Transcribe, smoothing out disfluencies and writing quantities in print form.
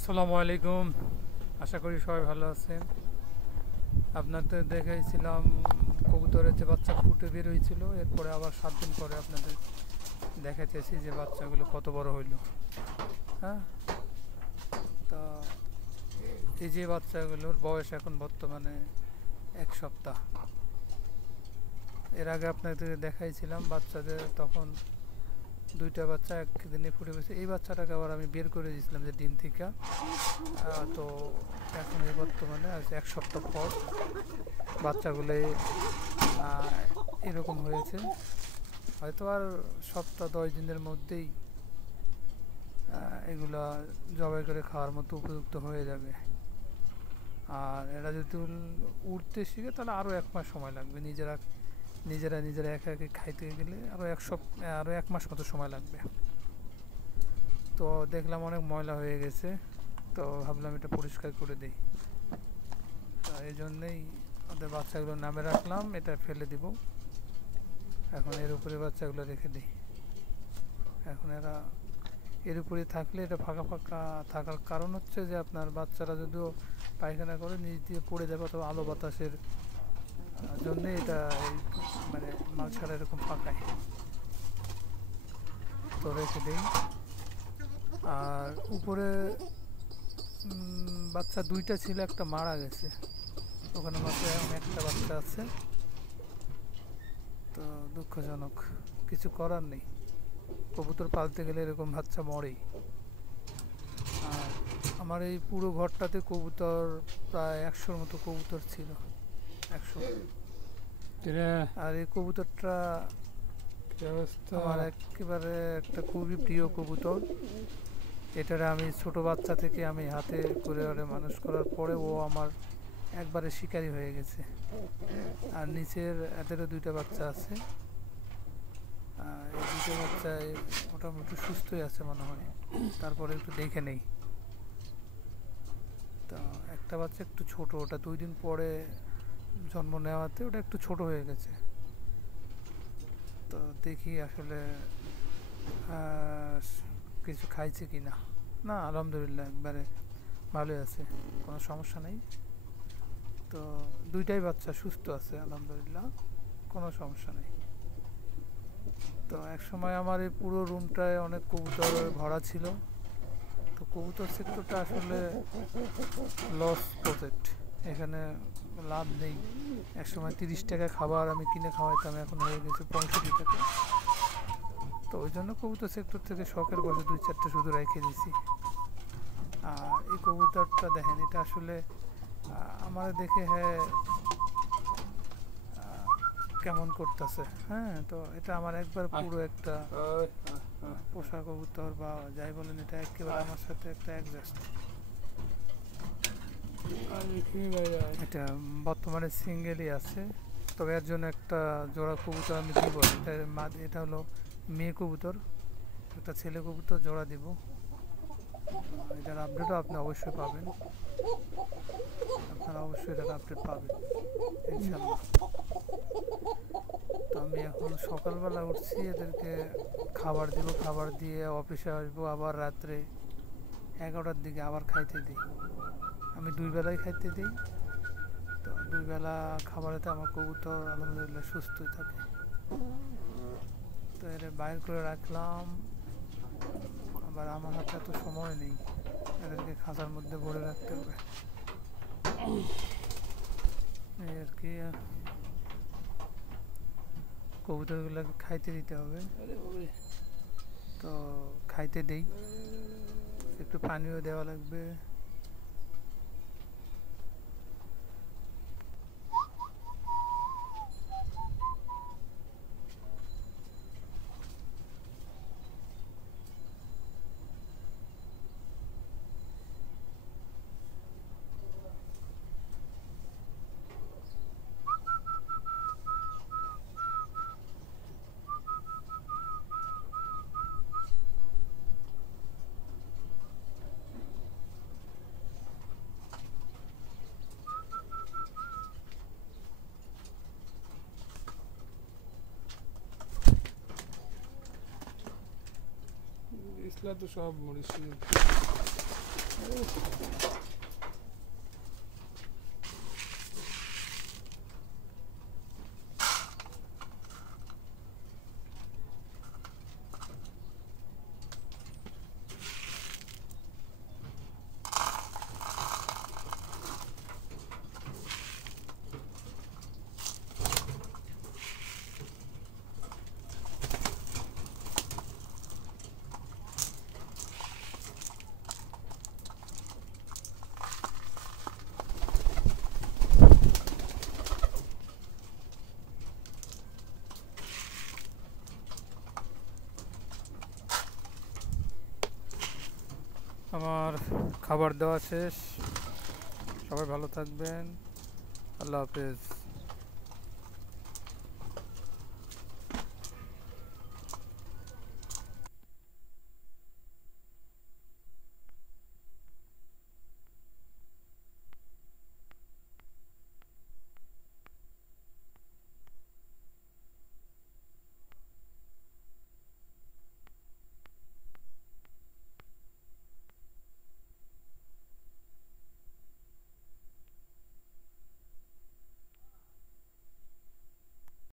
আসসালামু আলাইকুম। আশা করি সবাই ভালো আছেন। আপনাদের দেখাইছিলাম কবুতরের যে বাচ্চা ফুটে বের হয়েছিল, এরপরে আবার 7 দিন পরে আপনাদের দেখাইতেছি যে বাচ্চাগুলো কত বড় হইল। হ্যাঁ, তা এই যে বাচ্চাগুলোর বয়স এখন বর্তমানে 1 সপ্তাহ। এর আগে আপনাদের দেখাইছিলাম বাচ্চাদের, তখন 2টা বাচ্চা একদিনে ফুটে গেছে। এই বাচ্চাটাকে আবার আমি বের করে দিয়েছিলাম যে ডিম থেকে। তো এখন এই বর্তমানে আজ 1 সপ্তাহ পর বাচ্চাগুলো এরকম হয়েছে। হয়তো আর সপ্তাহ 10 দিনের মধ্যেই এগুলা জবাই করে খাওয়ার মতো উপযুক্ত হয়ে যাবে। আর এরা যদি উড়তে শিখে তাহলে আরও 1 মাস সময় লাগবে। নিজেরা নিজেরা নিজেরা একা একা খাইতে গেলে আরও 1 মাস মতো সময় লাগবে। তো দেখলাম অনেক ময়লা হয়ে গেছে, তো ভাবলাম এটা পরিষ্কার করে দিই। তো এই জন্যেই ওদের বাচ্চাগুলো নামে রাখলাম, এটা ফেলে দিব। এখন এর উপরে বাচ্চাগুলো রেখে দিই। এখন এরা এর উপরে থাকলে এটা ফাঁকা ফাঁকা থাকার কারণ হচ্ছে যে আপনার বাচ্চারা যদিও পায়খানা করে নিচ দিয়ে পড়ে যাবে, অথবা আলো বাতাসের জন্যে এটা মানে মালসারা এরকম ফাঁকায়। তো রেখে দিই। আর উপরে বাচ্চা 2টা ছিল, একটা মারা গেছে। ওখানে মাত্র এখন একটা বাচ্চা আছে। তো দুঃখজনক, কিছু করার নেই। কবুতর পালতে গেলে এরকম বাচ্চা মরেই। আর আমার এই পুরো ঘরটাতে কবুতর প্রায় 100-র মতো কবুতর ছিল। 100। আর এই কবুতরটা আমার একেবারে একটা খুবই প্রিয় কবুতর। এটারে আমি ছোট বাচ্চা থেকে আমি হাতে করে মানুষ করার পরে ও আমার একবারে শিকারি হয়ে গেছে। আর নিচের এদেরও 2টা বাচ্চা আছে। এই 2টা বাচ্চায় মোটামুটি সুস্থই আছে মনে হয়। তারপরে একটু দেখে নেই। তো একটা বাচ্চা একটু ছোট, ওটা 2 দিন পরে জন্ম নেওয়াতে ওটা একটু ছোট হয়ে গেছে। তো দেখি আসলে কিছু খাইছে কি না। না, আলহামদুলিল্লাহ একবারে ভালোই আছে, কোনো সমস্যা নেই। তো 2টাই বাচ্চা সুস্থ আছে আলহামদুলিল্লাহ, কোনো সমস্যা নেই। তো এক সময় আমার এই পুরো রুমটায় অনেক কবুতর ভরা ছিল। তো কবুতর সেক্টরটা আসলে লস প্রজেক্ট, এখানে লাভ নেই। একসময় 30 টাকা খাবার আমি কিনে খাওয়াইতাম, এখন হয়ে গেছে 65 টাকা। তো ওই জন্য কবুতর সেক্টর থেকে শখের বসে 2-4টা শুধু রেখে দিছি। আর এই কবুতরটা দেখেন, এটা আসলে আমার দেখে কেমন করতেছে। হ্যাঁ, তো এটা আমার একবার পুরো একটা পোষা কবুতর বা যাই বলেন, এটা একেবারে আমার সাথে একটা অ্যাডজাস্ট। এটা বর্তমানে সিঙ্গেলই আছে, তবে এর জন্য একটা জোড়া কবুতর আমি দিব। এটা হলো মেয়ে কবুতর, একটা ছেলে কবুতর জোড়া দিব। এটার আপডেটও আপনি অবশ্যই পাবেন, আপনারা অবশ্যই এটার আপডেট পাবেন ইনশাল্লাহ। তো আমি এখন সকালবেলা উঠছি, এদেরকে খাবার দিব, খাবার দিয়ে অফিসে আসবো, আবার রাত্রে 11টার দিকে আবার খাইতে দিই। আমি 2 বেলাই খাইতে দিই। তো 2 বেলা খাবারেতে আমার কবুতর আলহামদুলিল্লাহ সুস্থই থাকে। তো এর বাইর করে রাখলাম। আবার আমার হাতে এত সময় নেই, এদেরকে খাঁচার মধ্যে ভরে রাখতে হবে এই আর কি। কবুতরগুলোকে খাইতে দিতে হবে। তো খাইতে দেই, একটু পানিও দেওয়া লাগবে। ইসলা তো সব মরিস আমার খাবার দেওয়া শেষ। সবাই ভালো থাকবেন। আল্লাহ হাফেজ।